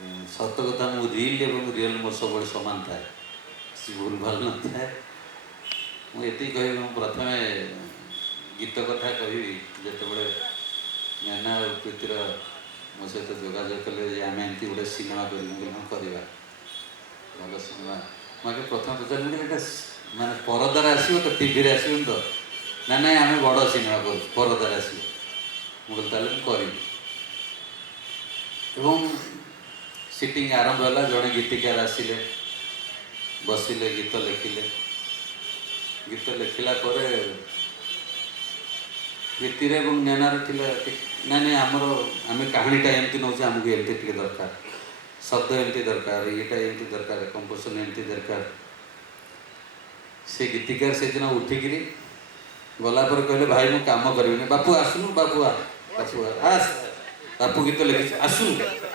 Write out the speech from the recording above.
सत कथा मु रिल एवं रियल मोर सब सामान थाए किसी भूल भाल न थाए मुझे कह प्रथम गीत कथा कहि जिते नैना और प्रीतिर मो सहित जोगाजोग कले आम एमती गोटे सिनेमा करवा भल सिनेमा मुझे प्रथम पचार माने परदार आसो तो टीवी आसो तो ना ना आम बड़ सिनेमा कर परदार आसो मुझे करी सिटिंग आरंभ है जड़े गीतिकार आसिले बसिले गीत लिखिले गीत लिखला गीतिर नैनार ना नहीं आमर आम कहानीटा एमती नौ आमको एमती टे दरकार शब्द एमती दरकार येटा एमती दरकार कंपोजिशन एमती दरकार से गीतिकार से दिन उठिकी गलापर कहले भाई मु काम करी बापू आसुनु बापू बापू आस बापू गीत लिखी आसुनु